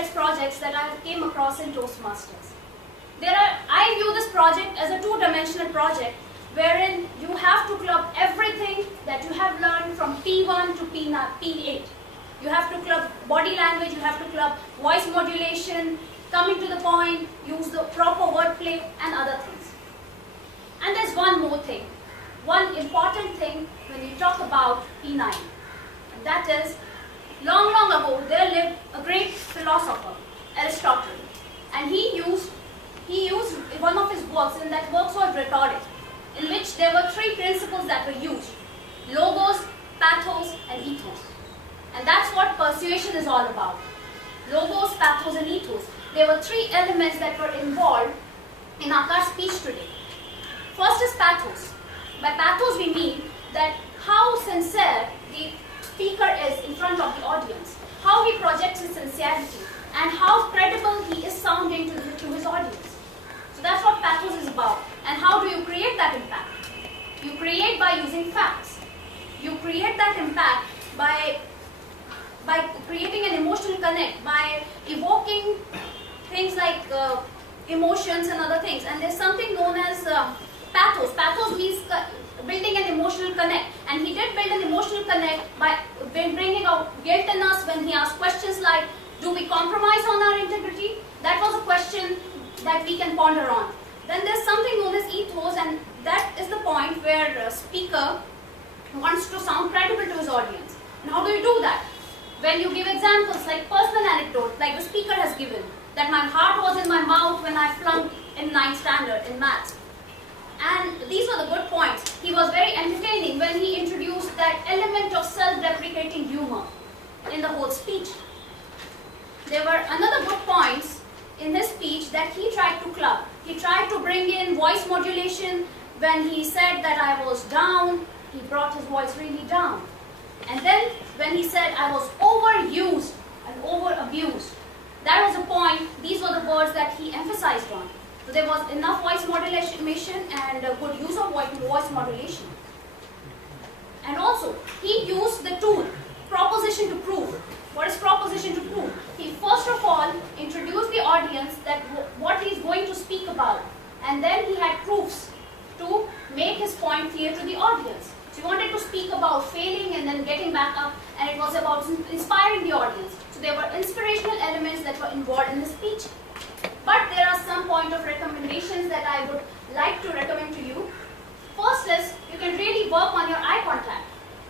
complex projects that I came across in Toastmasters. I view this project as a two-dimensional project wherein you have to club everything that you have learned from P1 to P8. You have to club body language, you have to club voice modulation, coming to the point, use the proper wordplay and other things. And there's one more thing, one important thing when you talk about P9. And that is, long, long ago, there lived a great philosopher, Aristotle. And he used one of his works, and that work was rhetoric, in which there were three principles that were used: logos, pathos, and ethos. And that's what persuasion is all about. Logos, pathos, and ethos. There were three elements that were involved in Akash's speech today. First is pathos. By pathos we mean that how sincere the speaker is in front of the audience, how he projects his sincerity, and how credible he is sounding to his audience. So that's what pathos is about. And how do you create that impact? You create by using facts. You create that impact by creating an emotional connect, by evoking things like emotions and other things. And there's something known as pathos. Pathos means building an emotional connect. And he did build an emotional connect by bringing out guilt in us when he asked questions like, do we compromise on our integrity? That was a question that we can ponder on. Then there's something known as ethos, and that is the point where a speaker wants to sound credible to his audience. And how do you do that? When you give examples like personal anecdote, like the speaker has given, that my heart was in my mouth when I flunked in 9th standard in maths. And these were the good points. He was very entertaining when he introduced that element of self-deprecating humor in the whole speech. There were another good points in his speech that he tried to club. He tried to bring in voice modulation. When he said that I was down, he brought his voice really down. And then when he said I was overused and over-abused, that was the point. These were the words that he emphasized on. So there was enough voice modulation and good use of voice modulation. And also, he used the tool, proposition to prove. What is proposition to prove? He first of all introduced the audience that what he is going to speak about. And then he had proofs to make his point clear to the audience. So he wanted to speak about failing and then getting back up, and it was about inspiring the audience. So there were inspirational elements that were involved in the speech. But there are some point of recommendations that I would like to recommend to you. First is, you can really work on your eye contact.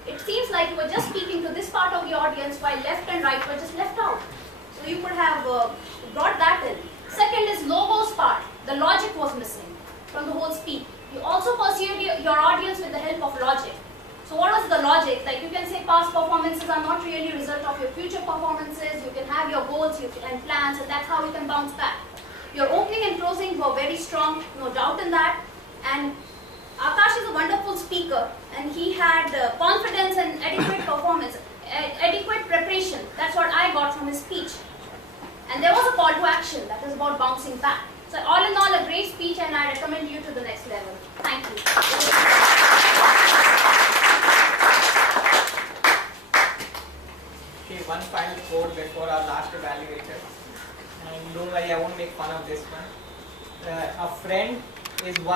It seems like you were just speaking to this part of the audience while left and right were just left out. So you could have brought that in. Second is logos part. The logic was missing from the whole speech. You also pursued your audience with the help of logic. So what was the logic? Like you can say past performances are not really a result of your future performances. You can have your goals and plans, and that's how you can bounce back. Your opening and closing were very strong, no doubt in that. And Akash is a wonderful speaker, and he had confidence and adequate performance, adequate preparation. That's what I got from his speech. And there was a call to action that is about bouncing back. So all in all, a great speech, and I recommend you to the next level. Thank you. Okay, one final quote before our last evaluator. And don't worry, I won't make fun of this one. A friend is one